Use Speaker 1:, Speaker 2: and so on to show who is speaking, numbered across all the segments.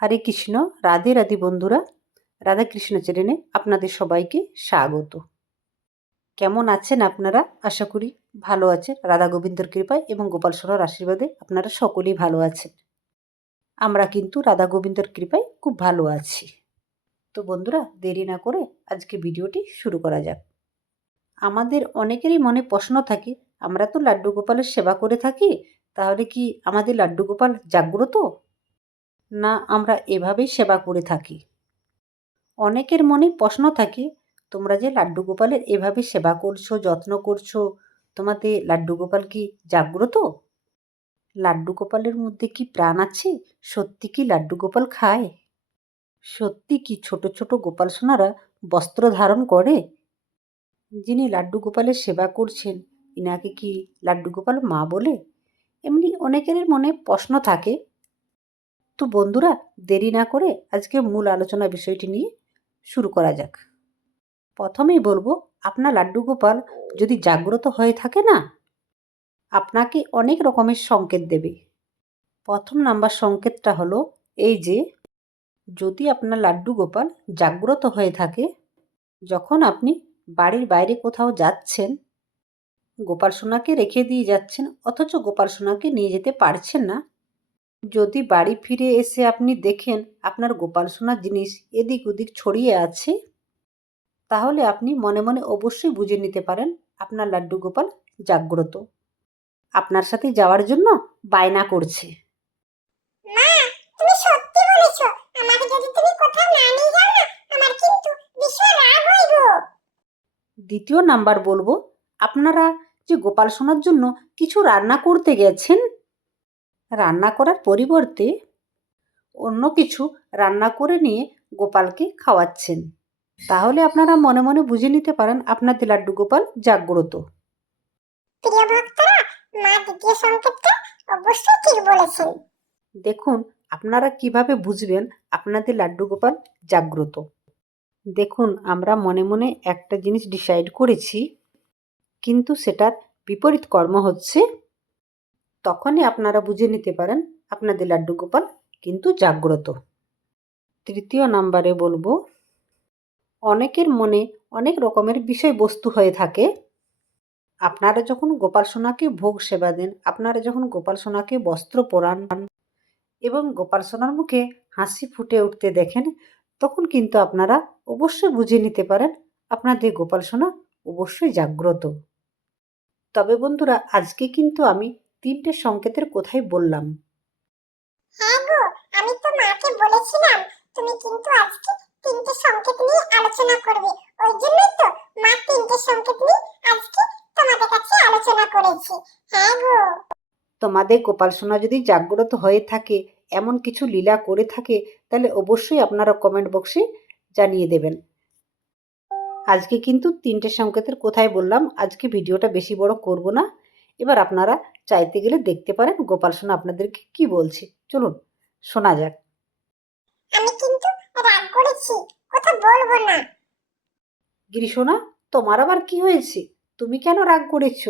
Speaker 1: হরে কৃষ্ণ, রাধে রাধে বন্ধুরা, রাধা কৃষ্ণ চ্যানেলে আপনাদের সবাইকে স্বাগত। কেমন আছেন আপনারা? আশা করি ভালো আছেন। রাধা গোবিন্দর কৃপায় এবং গোপাল সোনার আশীর্বাদে আপনারা সকলেই ভালো আছেন। আমরা কিন্তু রাধা গোবিন্দর কৃপায় খুব ভালো আছি। তো বন্ধুরা, দেরি না করে আজকে ভিডিওটি শুরু করা যাক। আমাদের অনেকেরই মনে প্রশ্ন থাকে, আমরা তো লাড্ডু গোপালের সেবা করে থাকি, তাহলে কি আমাদের লাড্ডু গোপাল জাগ্রত? না, আমরা এভাবেই সেবা করে থাকি। অনেকের মনে প্রশ্ন থাকে, তোমরা যে লাড্ডু গোপালের এভাবে সেবা করছ, যত্ন করছ, তোমাদের লাড্ডু গোপাল কি জাগ্রত? লাড্ডু গোপালের মধ্যে কি প্রাণ আছে? সত্যি কি লাড্ডু গোপাল খায়? সত্যি কি ছোট ছোট গোপাল সোনারা বস্ত্র ধারণ করে? যিনি লাড্ডু গোপালের সেবা করছেন, ইনাকে কি লাড্ডু গোপাল মা বলে? এমনি অনেকের মনে প্রশ্ন থাকে তো বন্ধুরা, দেরি না করে আজকে মূল আলোচনা বিষয়টি নিয়ে শুরু করা যাক। প্রথমেই বলব, আপনার লাড্ডু গোপাল যদি জাগ্রত হয়ে থাকে না, আপনাকে অনেক রকমের সংকেত দেবে। প্রথম নাম্বার সংকেতটা হলো এই যে, যদি আপনার লাড্ডু গোপাল জাগ্রত হয়ে থাকে, যখন আপনি বাড়ির বাইরে কোথাও যাচ্ছেন, গোপাল সোনাকে রেখে দিয়ে যাচ্ছেন, অথচ গোপাল সোনাকে নিয়ে যেতে পারছেন না যদি বাড়ি ফিরে এসে আপনি দেখেন আপনার গোপাল সোনার জিনিস এদিক ওদিক ছড়িয়ে আছে তাহলে আপনি মনে মনে অবশ্যই বুঝে নিতে পারেন আপনার লাড্ডু গোপাল জাগ্রত। আপনার সাথে যাওয়ার জন্য বায়না করছে।
Speaker 2: মা তুমি সত্যি বলেছ আমাকে যদি তুমি কোথাও না নিয়ে যাও না আমার কিন্তু ভীষণ রাগ হইব।
Speaker 1: দ্বিতীয় নাম্বার বলব আপনারা যে গোপাল সোনার জন্য কিছু রান্না করতে গেছেন রান্না করার পরিবর্তে অন্য কিছু রান্না করে নিয়ে গোপালকে খাওয়াচ্ছেন। তাহলে আপনারা মনে মনে বুঝে নিতে পারেন আপনাদের লাড্ডু গোপাল জাগ্রত।
Speaker 2: প্রিয় ভক্তরা মা দ্বিতীয় সংকেতটা অবশ্যই ঠিক বলেছেন।
Speaker 1: দেখুন আপনারা কীভাবে বুঝবেন আপনাদের লাড্ডু গোপাল জাগ্রত? দেখুন আমরা মনে মনে একটা জিনিস ডিসাইড করেছি কিন্তু সেটার বিপরীত কর্ম হচ্ছে তখনই আপনারা বুঝে নিতে পারেন আপনাদের লাড্ডু গোপাল কিন্তু জাগ্রত। তৃতীয় নাম্বারে বলব, অনেকের মনে অনেক রকমের বিষয়বস্তু হয়ে থাকে। আপনারা যখন গোপাল সোনাকে ভোগ সেবা দেন, আপনারা যখন গোপাল সোনাকে বস্ত্র পরান এবং গোপাল সোনার মুখে হাসি ফুটে উঠতে দেখেন, তখন কিন্তু আপনারা অবশ্যই বুঝে নিতে পারেন আপনাদের গোপাল সোনা অবশ্যই জাগ্রত। তবে বন্ধুরা, আজকে কিন্তু আমি তিনটে সংকেতের কোথায় বললাম।
Speaker 2: হ্যাঁ আমি তো মাকে বলেছিলাম তুমি কিন্তু আজকে তিনটে সংকেত নিয়ে আলোচনা করবে। ওই জন্যই তো মা তিনটে সংকেত নিয়ে আজকে তোমাদের কাছে আলোচনা করেছি। হ্যাঁ গো।
Speaker 1: তোমাদের গোপাল সোনা যদি জাগ্রত হয়ে থাকে এমন কিছু লীলা করে থাকে তাহলে অবশ্যই আপনারা কমেন্ট বক্সে জানিয়ে দেবেন। আজকে কিন্তু তিনটে সংকেতের কোথায় বললাম আজকে ভিডিওটা বেশি বড় করব না। এবার আপনারা চাইতে গেলে দেখতে পারেন গোপাল সোনা আপনাদেরকে কি বলছে। চলুন শোনা যাক।
Speaker 2: আমি কিন্তু রাগ করেছি কথা বলব না।
Speaker 1: গিরিশোনা তোমার আবার কি হয়েছে? তুমি কেন রাগ করেছ?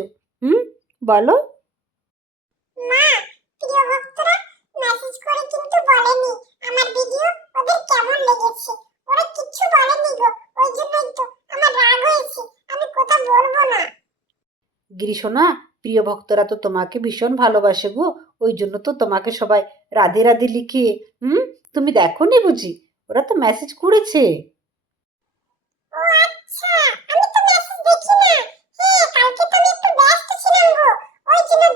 Speaker 1: হুম বলো।
Speaker 2: মা প্রিয় ভক্তরা মেসেজ করে কিন্তু বলেনি। আমার ভিডিও ওদের কেমন লেগেছে? ওরা কিচ্ছু বলেনি গো ওই জন্যই তো আমার রাগ হয়েছে আমি কথা বলব না।
Speaker 1: গিরিশোনা প্রিয় ভক্তরা তো তোমাকে ভীষণ ভালোবাসে গো। ওই জন্য তো তোমাকে সবাই রাধে রাধে লিখে, হুম? তুমি দেখো নি। বুঝি ওরা তো মেসেজ করেছে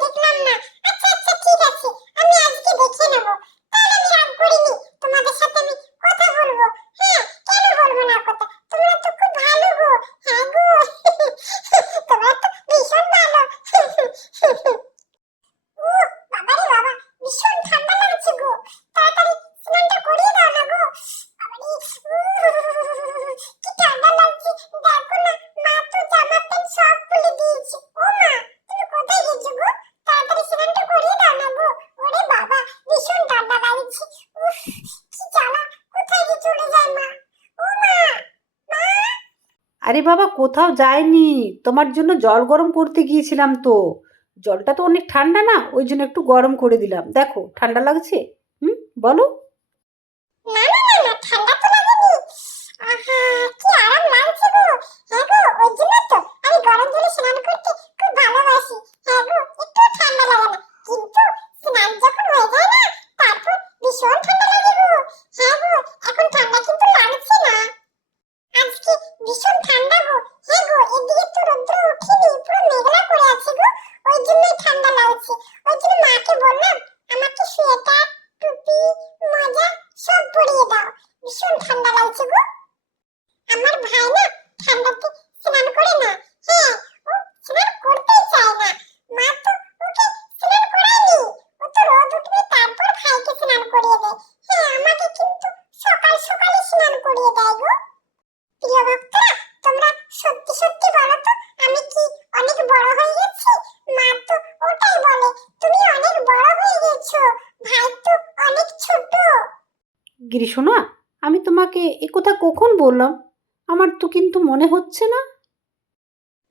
Speaker 2: দেখলাম না। আচ্ছা আচ্ছা ঠিক আছে। আমি আজকে দেখে নেব তাহলে আমি রাগ করিনি তোমাদের সাথে আমি কথা বলব হ্যাঁ কেন বলব না কথা তোমরা তো খুব ভালো গো হ্যাঁ গো তোমরা তো ভীষণ ভালো ও বাবা রে বাবা ভীষণ ঠান্ডা লাগছে গো তাড়াতাড়ি স্নানটা করিয়ে দাও না গো বাবারে উহ, কি ঠান্ডা লাগছে দেখো না মা তো জামা প্যান্ট সব খুলে দিয়েছে ও মা তুমি কোথায় গেছো গো তাড়াতাড়ি স্নানটা করিয়ে দাও না গো ওরে বাবা ভীষণ ঠান্ডা লাগছে উফ কি জ্বালা কোথায় যে চলে যায় মা ও মা মা
Speaker 1: আরে বাবা, কোথাও যায়নি। তোমার জন্য জল গরম করতে গিয়েছিলাম তো। জলটা তো অনেক ঠান্ডা না, ওই জন্য একটু গরম করে দিলাম। দেখো, ঠান্ডা লাগছে? হুম, বলো।
Speaker 2: গিরিশ না আমি
Speaker 1: তোমাকে এ কথা কখন বললাম? আমার তো কিন্তু মনে হচ্ছে না।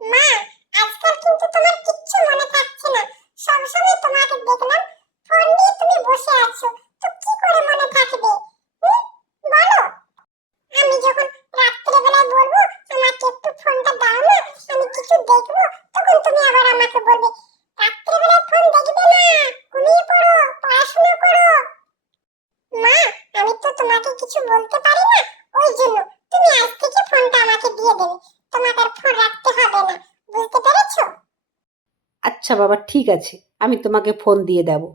Speaker 2: মা, আজকাল কিন্তু তোমার কিচ্ছু মনে থাকছে না। সবসময় তোমাকে দেখলাম, ফোন নিয়ে তুমি বসে আছো। তো কি করে মনে থাকবে? বলো। আমি যখন রাত্রে বেলায় বলব, আমাকে একটু ফোনটা দাও না, আমি কিছু দেখব, তখন তুমি আবার আমাকে বলবে দিয়ে দেবে, তোমাদের ফোন রাখতে হবে না, বুঝতে পেরেছ?
Speaker 1: আচ্ছা বাবা, ঠিক আছে, আমি তোমাকে ফোন দিয়ে দেবো।